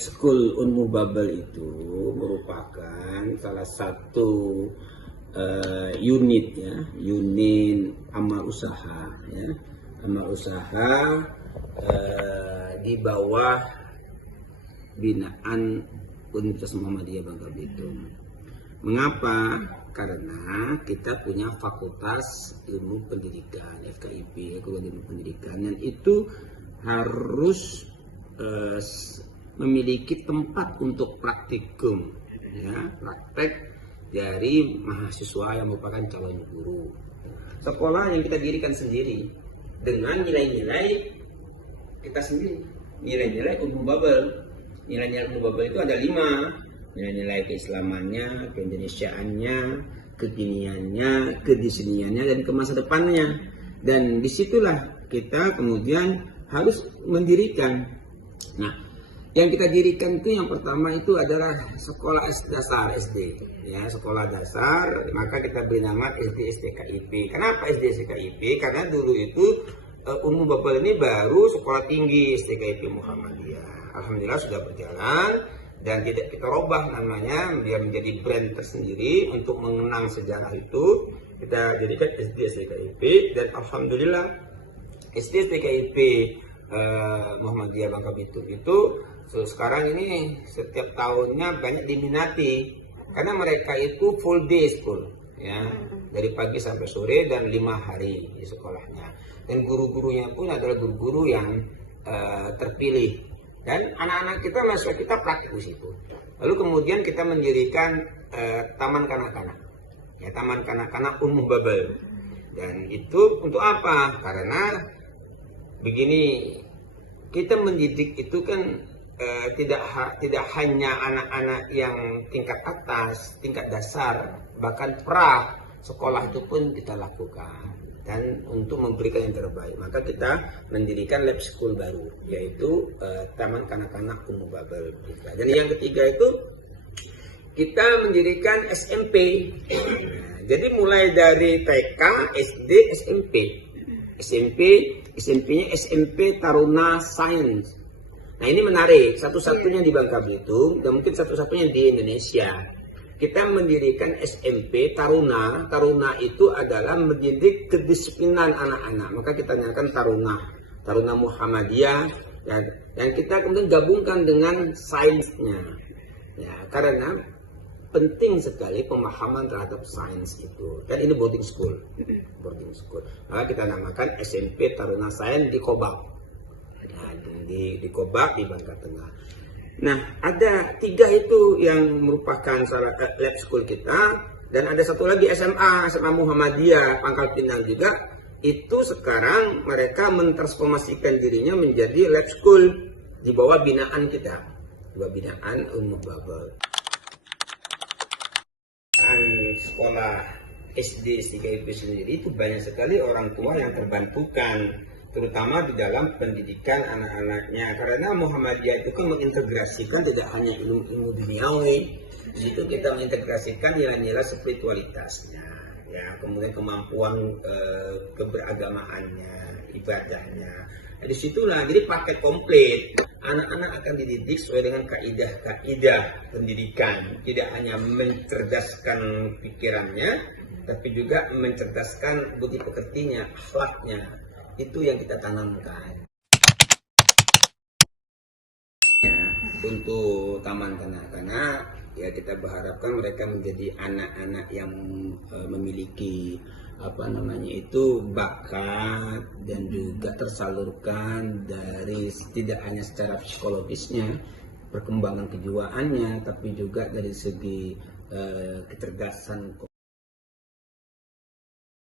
School Unmu Babel itu merupakan salah satu unit ya, unit amal usaha ya, amal usaha di bawah binaan Universitas Muhammadiyah Bangka Belitung. Mengapa? Karena kita punya Fakultas Ilmu Pendidikan FKIP, Ilmu Pendidikan, dan itu harus memiliki tempat untuk praktikum, ya, praktek dari mahasiswa yang merupakan calon guru. Sekolah yang kita dirikan sendiri dengan nilai-nilai kita sendiri, nilai-nilai Unmu Babel. Nilai-nilai Unmu Babel itu ada 5, nilai-nilai keislamannya, keindonesiaannya, kekiniannya, kedisiniannya, dan ke masa depannya. Dan disitulah kita kemudian harus mendirikan. Nah, yang kita dirikan itu yang pertama itu adalah sekolah dasar SD, ya, sekolah dasar. Maka kita beri nama SD STKIP. Kenapa SD STKIP? Karena dulu itu Unmu Babel ini baru sekolah tinggi STKIP Muhammadiyah. Alhamdulillah sudah berjalan dan tidak kita robah namanya, biar menjadi brand tersendiri untuk mengenang sejarah itu. Kita jadikan SD STKIP, dan alhamdulillah SD STKIP Muhammadiyah Bangka Belitung itu sekarang ini setiap tahunnya banyak diminati karena mereka itu full day school ya, dari pagi sampai sore dan 5 hari di sekolahnya, dan guru-gurunya pun adalah guru-guru yang terpilih, dan anak-anak kita, mahasiswa kita praktis itu. Lalu kemudian kita mendirikan taman kanak-kanak ya, taman kanak-kanak Unmu Babel, dan itu untuk apa? Karena begini, kita mendidik itu kan tidak hanya anak-anak yang tingkat atas, tingkat dasar, bahkan pra sekolah itu pun kita lakukan, dan untuk memberikan yang terbaik maka kita mendirikan lab school baru, yaitu Taman Kanak-kanak Unmu Babel. Dan yang ketiga itu kita mendirikan SMP. Nah, jadi mulai dari TK, SD, SMP. SMP-nya SMP Taruna Science. Nah, ini menarik, satu-satunya di Bangka Belitung dan mungkin satu-satunya di Indonesia. Kita mendirikan SMP Taruna. Taruna itu adalah mendidik kedisiplinan anak-anak. Maka kita nyatakan Taruna Muhammadiyah, ya, yang kita kemudian gabungkan dengan sainsnya. Ya, karena penting sekali pemahaman terhadap sains itu, dan ini boarding school. Maka kita namakan SMP Taruna Sains di Kobak, nah, di Kobak di Bangka Tengah. Nah, ada 3 itu yang merupakan salah lab school kita, dan ada satu lagi SMA Muhammadiyah Pangkal Pinang juga. Itu sekarang mereka mentransformasikan dirinya menjadi lab school di bawah binaan kita, di bawah binaan Unmu Babel. Sekolah SD STKIP sendiri itu banyak sekali orang tua yang terbantukan, terutama di dalam pendidikan anak-anaknya, karena Muhammadiyah itu kan mengintegrasikan tidak hanya ilmu-ilmu duniawi, di situ kita mengintegrasikan nilai-nilai spiritualitasnya, ya, kemudian kemampuan keberagamaannya, ibadahnya. Nah, disitulah jadi paket komplit. Anak-anak akan dididik sesuai dengan kaidah-kaidah pendidikan, tidak hanya mencerdaskan pikirannya, tapi juga mencerdaskan budi pekertinya, akhlaknya. Itu yang kita tanamkan. Ya, untuk taman kanak-kanak, ya kita berharapkan mereka menjadi anak-anak yang memiliki bakat dan juga tersalurkan dari tidak hanya secara psikologisnya, perkembangan kejiwaannya, tapi juga dari segi kecerdasan